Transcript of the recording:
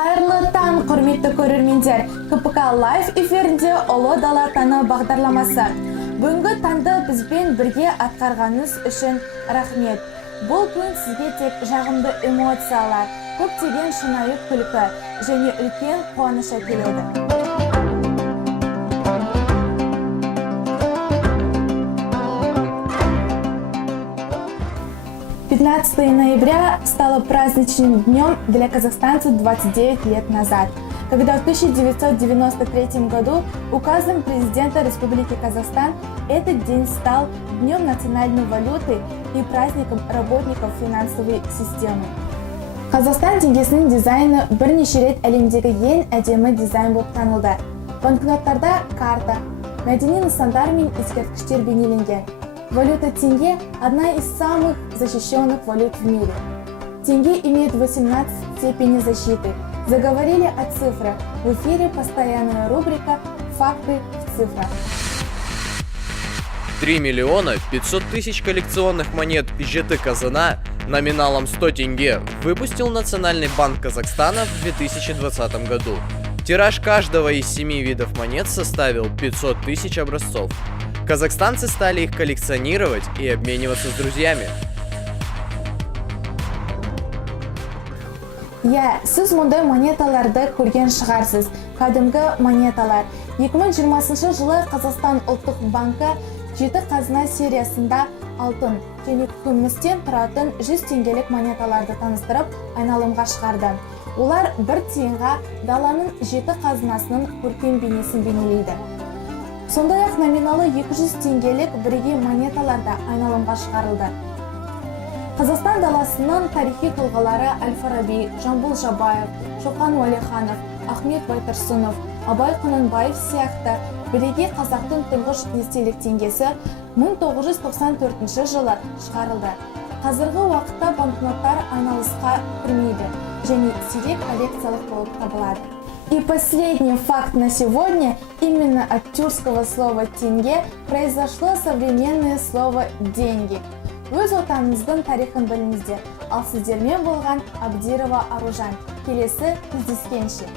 Қайырлы таң, құрметті көрермендер. КПК Live эфирінде Ұлы Дала таңы бағдарламасы. Бүгінгі таңды бізбен бірге атқарғаныңыз үшін рахмет. Бұл күн сізге тек жағымды эмоциялар, көптеген шынайы күлкі және үлкен қуаныш әкеледі. 15 ноября стало праздничным днем для казахстанцев 29 лет назад, когда в 1993 году указом президента Республики Казахстан этот день стал Днем национальной валюты и праздником работников финансовой системы. Қазақстан теңгесінің дизайны бірнеше рет әлемдегі ең әдемі дизайн болып танылды. Банкноттарда карта, мәдени нысандар мен ескерткіштер бейнеленген. Валюта тенге – одна из самых защищенных валют в мире. Тенге имеет 18 степеней защиты. Заговорили о цифрах. В эфире постоянная рубрика «Факты в цифрах». 3 миллиона 500 тысяч коллекционных монет ЖТ Казана номиналом 100 тенге выпустил Национальный банк Казахстана в 2020 году. Тираж каждого из 7 видов монет составил 500 тысяч образцов. Казахстанцы стали их коллекционировать и обмениваться с друзьями. Сіз мұндай монеталарды көрген шығарсыз. Кәдімгі монеталар. 2020 жылы Қазақстан ұлттық банкі 7 қазына сериясында алтын және күмістен тұратын 100 теңгелік монеталарды таныстырып, айналымға шығарды. Олар бір тиынға даланың 7 қазынасының көркем бейнесін бейнелейді. Сондай-ақ номиналы 200 теңгелік бірегей монеталарда айналымға шығарылды. Қазақстан даласының тарихи тұлғалары Әл-Фараби, Жамбыл Жабаев, Шоқан Уәлиханов, Ахмет Байтұрсынов, Абай Құнанбаев сияқты бірегей қазақтың тұңғыш естелік теңгесі 1994 жылы шығарылды. Қазіргі уақытта банкноттар айналысқа кірмейді және сирек коллекциялық болып табылады. И последний факт на сегодня. Именно от тюркского слова «тенге» произошло современное слово «деньги». Өз отаныңыздың тарихын біліңіздер. Ал сіздермен болған Абдирова Аружан. Келесі кездескенше.